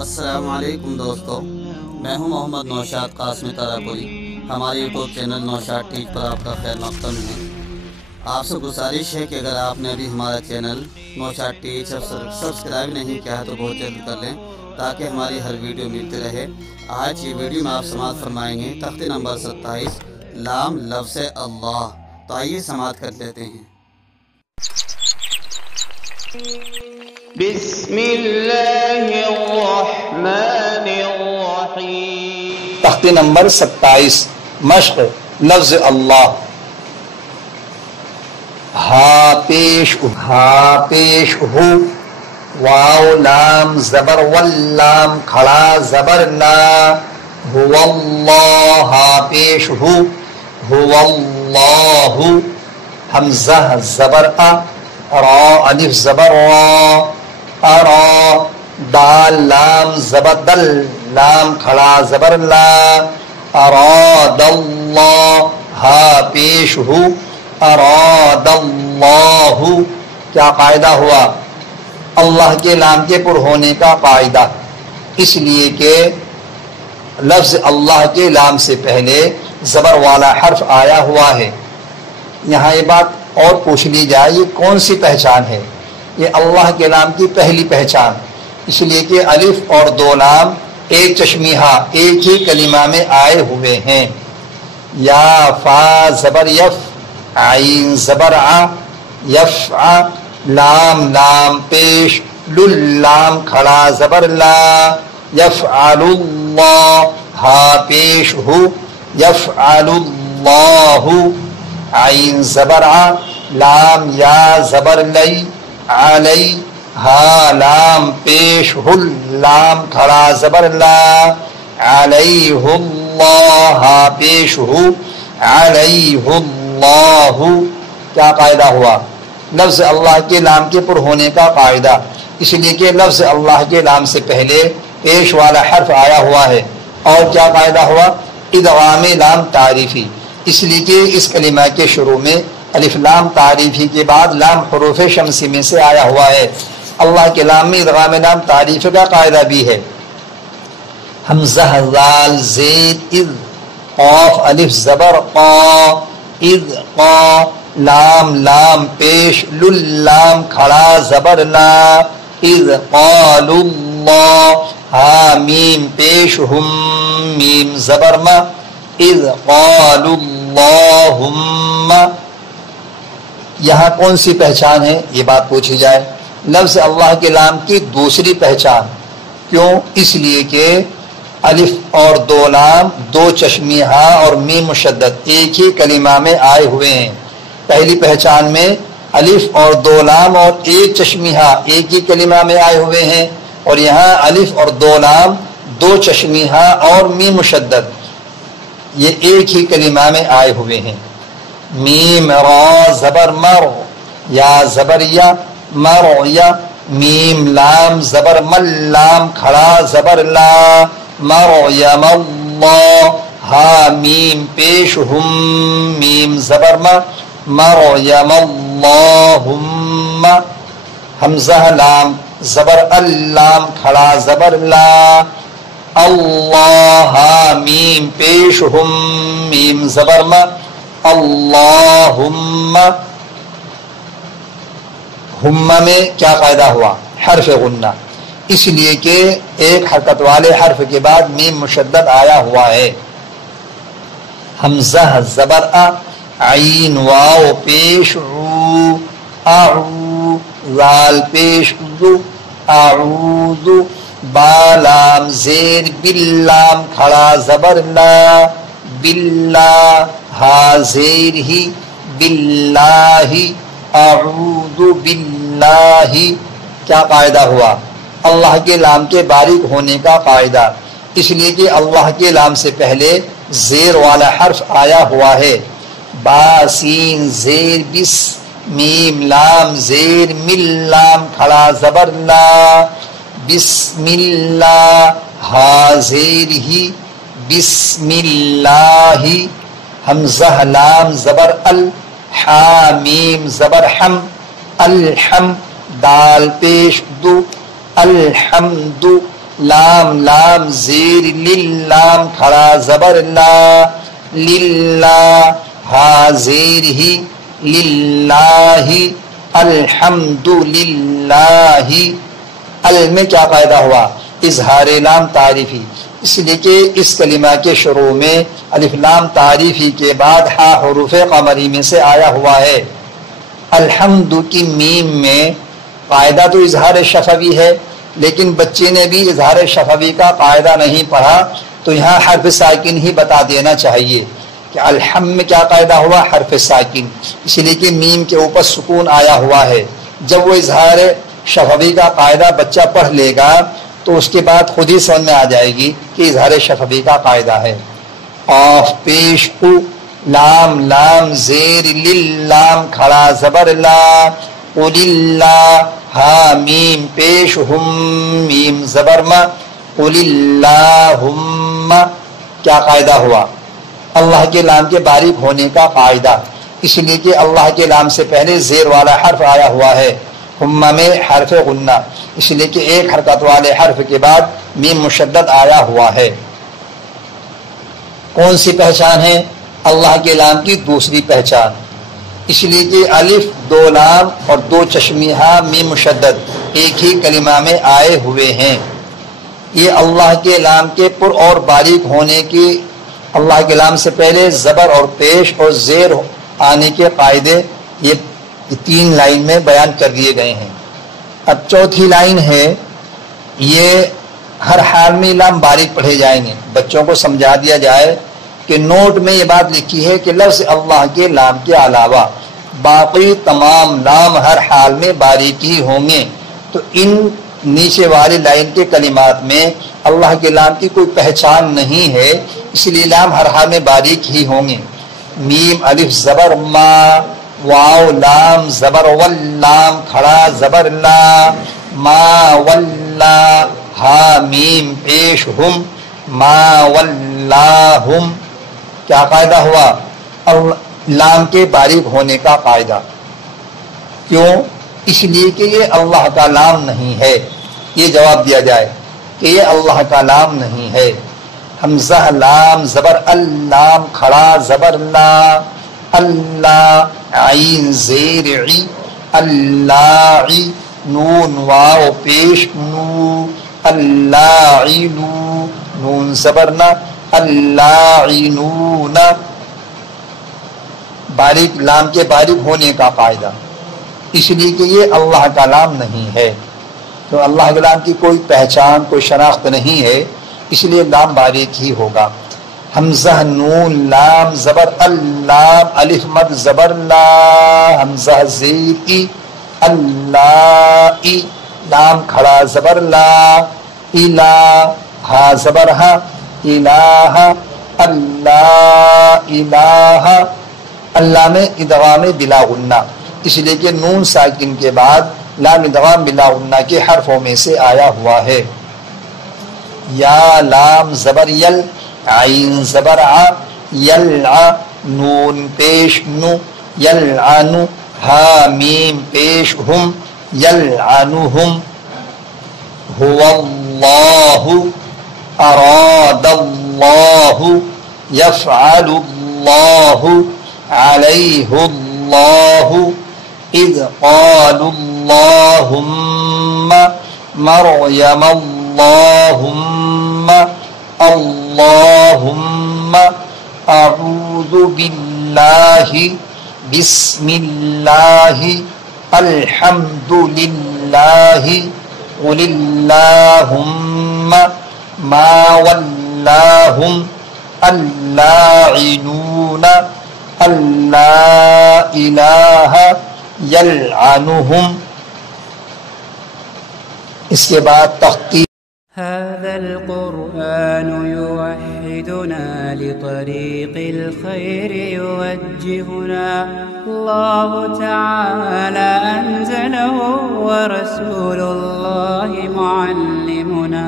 السلام علیکم دوستو، میں ہوں محمد نوشاد قاسمی تارا-پوری۔ ہمارے یوٹیوب چینل نوشاد ٹیک پر آپ کا خیر مقدم ہے۔ آپ سے گزارش ہے کہ اگر آپ نے ابھی ہمارا چینل نوشاد ٹیک سبسکرائب نہیں کیا ہے تو بہت جلد کر لیں تاکہ ہماری ہر ویڈیو ملتی رہے۔ آج یہ ویڈیو میں آپ سماعت فرمائیں گے تختی نمبر 27 لام لفظ اللہ۔ تو آئیے سماعت کر لیتے ہیں۔ بسم اللہ الرحمن الرحیم۔ تختی نمبر 27 مشق لفظ اللہ۔ ہا پیش ہو، واو لام زبر واللام کھڑا زبر لا، ہو اللہ ہا پیش ہو، ہو اللہ حمزہ زبر را الف زبر را، ارا دال لام زبر دل لام کھڑا زبر لا، اراد اللہ ہا پیش ہو، اراد اللہ۔ کیا قاعدہ ہوا؟ اللہ کے لام کے پر ہونے کا قاعدہ، اس لیے کہ لفظ اللہ کے لام سے پہلے زبر والا حرف آیا ہوا ہے۔ یہاں یہ بات اور پوچھ لی جائے، یہ کون سی پہچان ہے؟ یہ اللہ کے نام کی پہلی پہچان، اس لیے کہ الف اور دو لام ایک چشمیہا ایک ہی کلمہ میں آئے ہوئے ہیں۔ یا فا زبر یف، عین زبر ع، یفع لام لام پیش، لام کھڑا زبر لا، یفعل اللہ ہا پیش ہو، یفعل اللہ عین زبر ع، لام یا زبر لی، علی ہا لام پیش ہل، لام کھڑا زبر لا، علیہ اللہ ہا پیش ہو، علیہ اللہ۔ کیا قاعدہ ہوا؟ لفظ اللہ کے لام کے پر ہونے کا قاعدہ، اس لیے کہ لفظ اللہ کے لام سے پہلے پیش والا حرف آیا ہوا ہے۔ اور کیا قاعدہ ہوا؟ ادغام لام تعریفی، اس لیے کہ اس کلمہ کے شروع میں الف لام تعریفی کے بعد لام حروف شمسی میں سے آیا ہوا ہے۔ اللہ کے لام میں ادغام لام تعریفی کا قاعدہ بھی ہے۔ حمزہ ذال زید اذ، قاف الف زبر قا، اذ قا لام لام پیش، لام کھڑا زبر لا، اذ قال اللہ ہا میم پیش ہم، میم زبر ما، اذ قال اللہم۔ یہاں کون سی پہچان ہے؟ یہ بات پوچھی جائے۔ لفظ اللہ کے لام کی دوسری پہچان، کیوں؟ اس لیے کہ الف اور دو لام دو چشمیہا اور میم مشدد ایک ہی کلمہ میں آئے ہوئے ہیں۔ پہلی پہچان میں الف اور دو لام اور ایک چشمیہا ایک ہی کلمہ میں آئے ہوئے ہیں، اور یہاں الف اور دو لام دو چشمیہا اور میم مشدد یہ ایک ہی کلمہ میں آئے ہوئے ہیں۔ میم را زبر مر، یا زبر یا، مر یا، میم لام زبر مل، لام کھڑا زبر لا، مریم اللہ ہا میم پیش ہم، میم زبر ما، مریم اللہم۔ حمزہ لام زبر اللام کھڑا زبر لا، اللہ ہا میم پیش ہم، میم زبر ما، اللہم۔ ہم میں کیا قاعدہ ہوا؟ حرف غنہ، اس لیے کہ ایک حرکت والے حرف کے بعد میم مشدد آیا ہوا ہے۔ حمزہ زبر ا، عین واو پیش عو، اعو ذال پیش ذو، اعوذ با لام زیر باللام کھڑا زبر لا، باللہ ہا زیر ہی، باللہ اعوذ باللہ۔ کیا قاعدہ ہوا؟ اللہ کے لام کے باریک ہونے کا قاعدہ، اس لیے کہ اللہ کے لام سے پہلے زیر والا حرف آیا ہوا ہے۔ با سین زیر بس، میم لام زیر مل، لام کھڑا زبر لا، بسم اللہ ہا زیر ہی، بسم اللہ۔ حمزہ لام زبر ال، حامیم زبر حم، الحم دال پیش دو، الحمد لام لام زیر للام کھڑا زبر لا للہ ہا زیر ہی للہ الحمد للہ ال میں کیا قاعدہ ہوا اظہار لام تعریفی اس لیے کہ اس کلمہ کے شروع میں الف لام تعریفی کے بعد ہا حروف قمری میں سے آیا ہوا ہے الحمد کی میم میں قاعدہ تو اظہار شفوی ہے لیکن بچے نے بھی اظہار شفوی کا قاعدہ نہیں پڑھا تو یہاں حرف ساکن ہی بتا دینا چاہیے کہ الحم میں کیا قاعدہ ہوا حرف ساکن اس لیے کہ میم کے اوپر سکون آیا ہوا ہے جب وہ اظہار شفوی کا قاعدہ بچہ پڑھ لے گا تو اس کے بعد خود ہی سمجھ میں آ جائے گی کہ اظہار شفوی کا قاعدہ ہے قاف پیش او لام لام زیر للام کھڑا زبر لا قل اللہ ہا میم پیش ہم میم زبر ما قل اللہم کیا قاعدہ ہوا اللہ کے لام کے باریک ہونے کا قاعدہ اس لیے کہ اللہ کے لام سے پہلے زیر والا حرف آیا ہوا ہے ہم میں حرف غنہ اس لیے کہ ایک حرکت والے حرف کے بعد میم مشدد آیا ہوا ہے کون سی پہچان ہے اللہ کے لام کی دوسری پہچان اس لیے کہ الف دو لام اور دو چشمیہ میم مشدد ایک ہی کلمہ میں آئے ہوئے ہیں یہ اللہ کے لام کے پر اور باریک ہونے کی اللہ کے لام سے پہلے زبر اور پیش اور زیر آنے کے قاعدے یہ تین لائن میں بیان کر دیے گئے ہیں اب چوتھی لائن ہے یہ ہر حال میں لام باریک پڑھے جائیں گے بچوں کو سمجھا دیا جائے کہ نوٹ میں یہ بات لکھی ہے کہ لفظ اللہ کے لام کے علاوہ باقی تمام لام ہر حال میں باریک ہی ہوں گے تو ان نیچے والی لائن کے کلمات میں اللہ کے لام کی کوئی پہچان نہیں ہے اس لیے لام ہر حال میں باریک ہی ہوں گے میم الف زبر ما واو لام زبر واللام کھڑا زبر لا ما واللا ہا میم پیش ہم ما واللہم کیا قاعدہ ہوا لام کے باریک ہونے کا قاعدہ کیوں اس لیے کہ یہ اللہ کا لام نہیں ہے یہ جواب دیا جائے کہ یہ اللہ کا لام نہیں ہے حمزہ لام زبر اللام کھڑا زبر لا اللہ عین زیر عی اللاعی نون واو پیش نو اللاعینو نون زبرنا اللاعینون باریک لام کے باریک ہونے کا قاعدہ اس لیے کہ یہ اللہ کا لام نہیں ہے تو اللہ کے لام کی کوئی پہچان کوئی شناخت نہیں ہے اس لیے لام باریک ہی ہوگا حمزہ نون لام زبر اللام الف مد زبر لا حمزہ زیر ای اللہ ای لام کھڑا زبر لا الہ ہا زبر ہا الہ اللہ الہ اللہ میں ادغام بلا غنہ اس لیے کہ نون ساکن کے بعد لام ادغام بلا غنہ کے حرفوں میں سے آیا ہوا ہے یا لام زبر یل عین زبر ع یلع نون پیش نو یلعنو ہا میم پیش ہم یلعنہم هو اللہ اراد اللہ یفعل اللہ علیہ اللہ اذ قالوا اللہم مریم اللہم اللہم اعوذ باللہ بسم اللہ الحمد للہ قل اللہم ما ولاہم اللاعنون اللہ الہ یلعنہم اس کے بعد تختی هذا القرآن يوحدنا لطريق الخير يوجهنا الله تعالى أنزله ورسول الله معلمنا